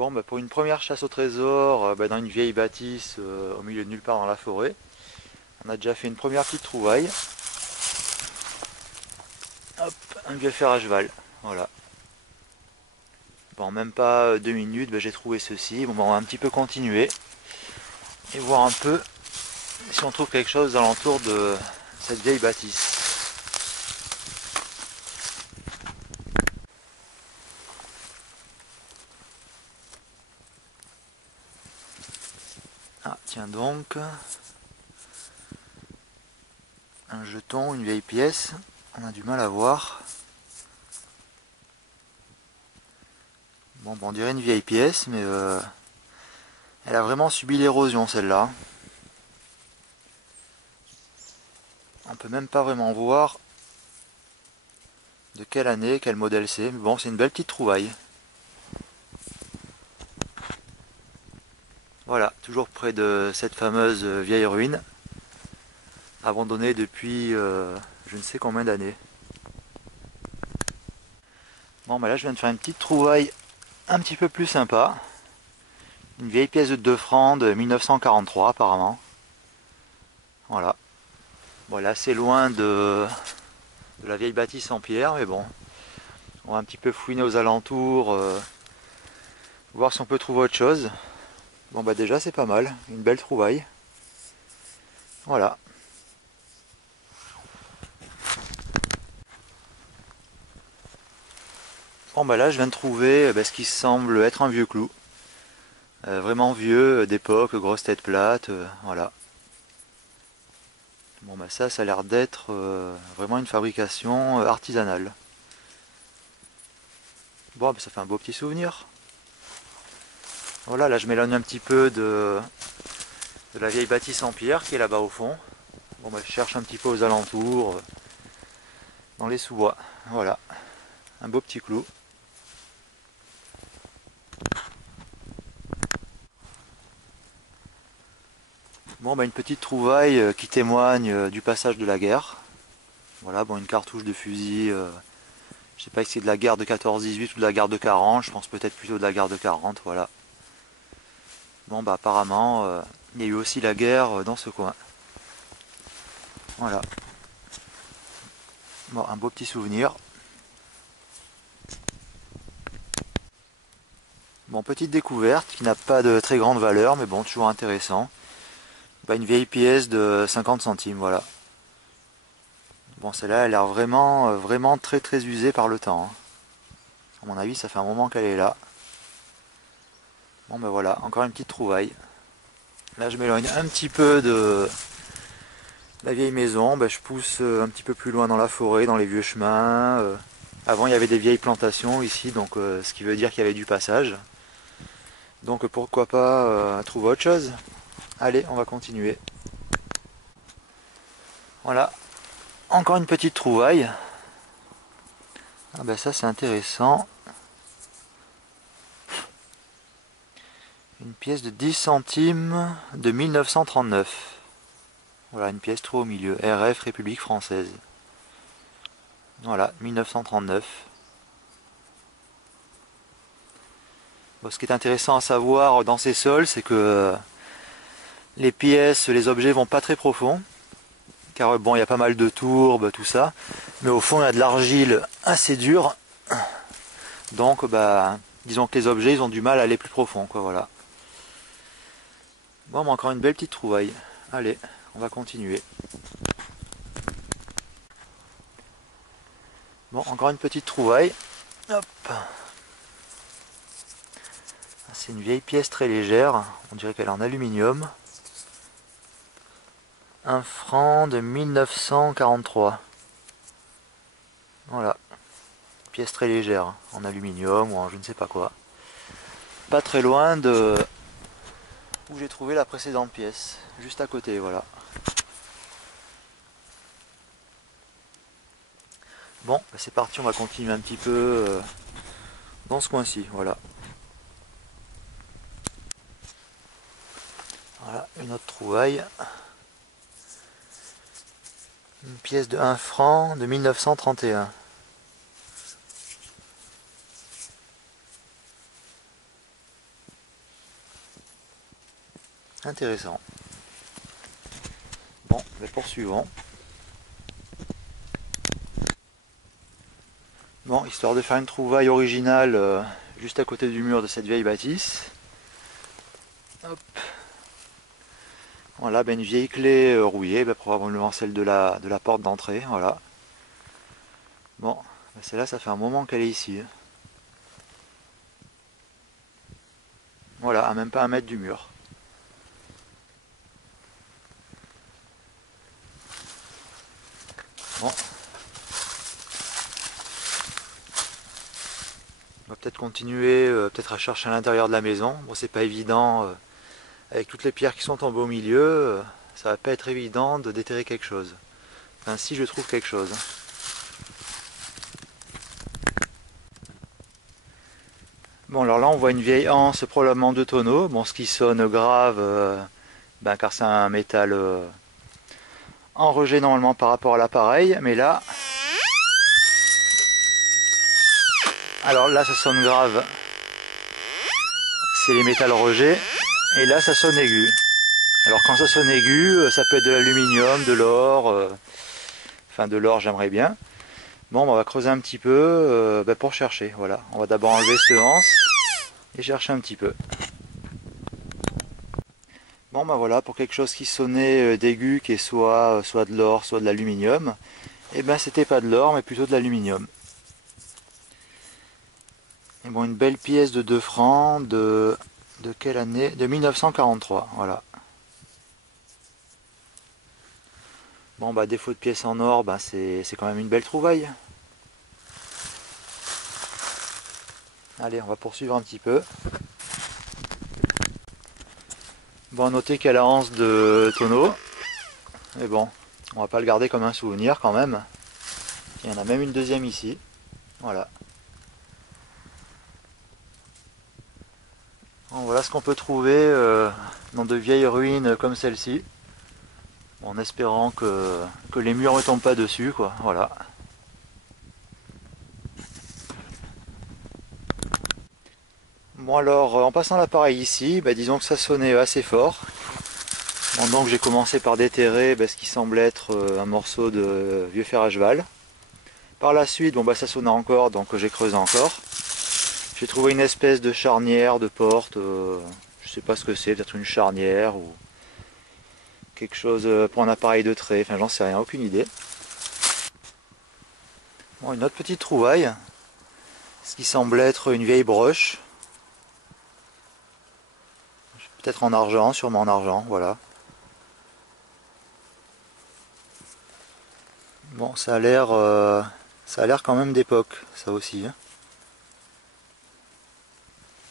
Bon, bah, pour une première chasse au trésor, dans une vieille bâtisse au milieu de nulle part dans la forêt, on a déjà fait une première petite trouvaille. Hop, un vieux fer à cheval. Voilà. Bon, même pas 2 minutes, j'ai trouvé ceci. Bon, on va un petit peu continuer et voir un peu si on trouve quelque chose alentour de cette vieille bâtisse. Ah, tiens donc, un jeton, une vieille pièce. On a du mal à voir. Bon, on dirait une vieille pièce, mais elle a vraiment subi l'érosion celle-là. On peut même pas vraiment voir de quelle année, quel modèle c'est. Mais bon, c'est une belle petite trouvaille. Voilà, toujours près de cette fameuse vieille ruine, abandonnée depuis je ne sais combien d'années. Bon, là je viens de faire une petite trouvaille un petit peu plus sympa. Une vieille pièce de 2 francs de 1943 apparemment. Voilà. Bon, elle est assez loin de la vieille bâtisse en pierre, mais bon. On va un petit peu fouiner aux alentours, voir si on peut trouver autre chose. Bon, déjà c'est pas mal, une belle trouvaille. Voilà. Bon, là je viens de trouver ce qui semble être un vieux clou. Vraiment vieux, d'époque, grosse tête plate, voilà. Bon, ça a l'air d'être vraiment une fabrication artisanale. Bon, ça fait un beau petit souvenir. Voilà, là je m'éloigne un petit peu de la vieille bâtisse en pierre qui est là-bas au fond. Bon, je cherche un petit peu aux alentours, dans les sous-bois. Voilà, un beau petit clou. Bon, une petite trouvaille qui témoigne du passage de la guerre. Voilà, une cartouche de fusil. Je sais pas si c'est de la guerre de 14-18 ou de la guerre de 40. Je pense peut-être plutôt de la guerre de 40. Voilà. Bon, apparemment, il y a eu aussi la guerre dans ce coin. Voilà. Bon, un beau petit souvenir. Bon, petite découverte qui n'a pas de très grande valeur, mais bon, toujours intéressant. Une vieille pièce de 50 centimes, voilà. Bon, celle-là, elle a l'air vraiment, vraiment très très usée par le temps, hein. À mon avis, ça fait un moment qu'elle est là. Bon, voilà, encore une petite trouvaille. Là, je m'éloigne un petit peu de la vieille maison. Je pousse un petit peu plus loin dans la forêt, dans les vieux chemins. Avant, il y avait des vieilles plantations ici, donc ce qui veut dire qu'il y avait du passage. Donc pourquoi pas trouver autre chose. Allez, on va continuer. Voilà, encore une petite trouvaille. Ah, ça c'est intéressant. Une pièce de 10 centimes de 1939. Voilà, une pièce trop au milieu. RF République française. Voilà, 1939. Bon, ce qui est intéressant à savoir dans ces sols, c'est que les pièces, les objets vont pas très profond. Car il y a pas mal de tourbes, tout ça. Mais au fond, il y a de l'argile assez dure. Donc, disons que les objets, ils ont du mal à aller plus profond, quoi, voilà. Bon, encore une belle petite trouvaille. Allez, on va continuer. Bon, encore une petite trouvaille. Hop. C'est une vieille pièce très légère. On dirait qu'elle est en aluminium. 1 franc de 1943. Voilà. Pièce très légère, en aluminium ou en je ne sais pas quoi. Pas très loin de où j'ai trouvé la précédente pièce. Juste à côté, voilà. Bon, c'est parti, on va continuer un petit peu dans ce coin-ci, voilà. Voilà, une autre trouvaille. Une pièce de 1 franc de 1931. Intéressant. Bon, mais poursuivons. Bon, histoire de faire une trouvaille originale juste à côté du mur de cette vieille bâtisse. Hop. Voilà, ben une vieille clé rouillée, ben probablement celle de la porte d'entrée. Voilà. Bon, ben celle-là, ça fait un moment qu'elle est ici. Voilà, à même pas 1 mètre du mur. Bon. On va peut-être continuer, peut-être à chercher à l'intérieur de la maison. Bon, c'est pas évident, avec toutes les pierres qui sont tombées au milieu, ça va pas être évident de déterrer quelque chose. Enfin, si je trouve quelque chose. Bon, alors là, on voit une vieille anse, probablement de tonneau. Bon, ce qui sonne grave, ben, car c'est un métal en rejet normalement par rapport à l'appareil. Mais là, alors là, ça sonne grave. C'est les métals rejet. Et là, ça sonne aigu. Alors quand ça sonne aigu, ça peut être de l'aluminium, de l'or. Enfin, de l'or, j'aimerais bien. Bon, on va creuser un petit peu ben, pour chercher. Voilà, on va d'abord enlever ce anse et chercher un petit peu. Bon ben voilà, pour quelque chose qui sonnait d'aigu, qui est soit de l'or, soit de l'aluminium, et ben c'était pas de l'or, mais plutôt de l'aluminium. Et bon, une belle pièce de 2 francs de quelle année? De 1943, voilà. Bon bah défaut de pièce en or, bah, c'est quand même une belle trouvaille. Allez, on va poursuivre un petit peu. Bon, à noter qu'elle a anse de tonneau. Mais bon, on va pas le garder comme un souvenir quand même. Il y en a même une deuxième ici. Voilà. Bon, voilà ce qu'on peut trouver dans de vieilles ruines comme celle-ci. En espérant que les murs ne tombent pas dessus, quoi. Voilà. Bon alors, en passant l'appareil ici, bah, disons que ça sonnait assez fort. Bon, donc j'ai commencé par déterrer ce qui semblait être un morceau de vieux fer à cheval. Par la suite, bon, bah, ça sonnait encore, donc j'ai creusé encore. J'ai trouvé une espèce de charnière de porte, je sais pas ce que c'est, peut-être une charnière ou quelque chose pour un appareil de trait, enfin j'en sais rien, aucune idée. Bon, une autre petite trouvaille, ce qui semble être une vieille broche. Peut-être en argent, sûrement en argent, voilà. Bon, ça a l'air quand même d'époque, ça aussi. Hein.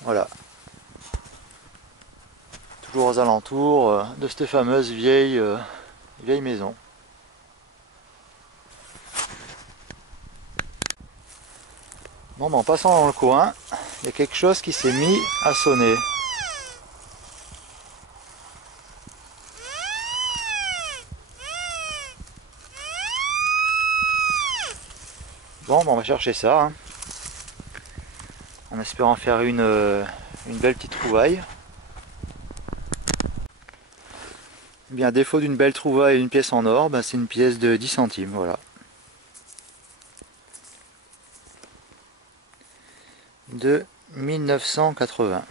Voilà. Toujours aux alentours de cette fameuse vieille maison. Bon, ben, en passant dans le coin, il y a quelque chose qui s'est mis à sonner. Bon, ben, on va chercher ça, hein, en espérant faire une belle petite trouvaille. Bien, à défaut d'une belle trouvaille et une pièce en or, ben, c'est une pièce de 10 centimes, voilà. De 1980.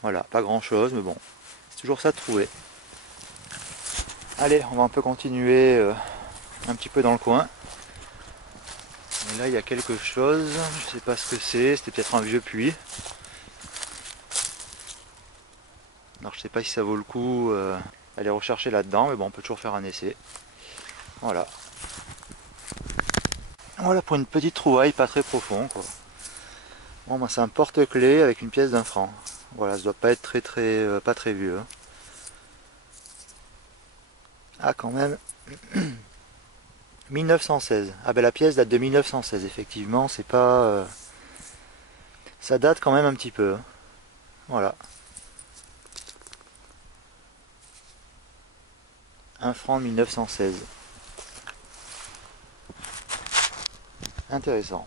Voilà, pas grand chose, mais bon, c'est toujours ça de trouver. Allez, on va un peu continuer un petit peu dans le coin. Et là, il y a quelque chose, je sais pas ce que c'est, c'était peut-être un vieux puits. Alors je sais pas si ça vaut le coup d'aller rechercher là-dedans, mais bon, on peut toujours faire un essai. Voilà. Voilà pour une petite trouvaille, pas très profond, quoi. Bon, bah, c'est un porte-clés avec une pièce d'1 franc. Voilà, ça doit pas être pas très vieux. Hein. Ah, quand même. 1916. Ah ben la pièce date de 1916, effectivement, c'est pas... ça date quand même un petit peu. Hein. Voilà. 1 franc 1916. Intéressant.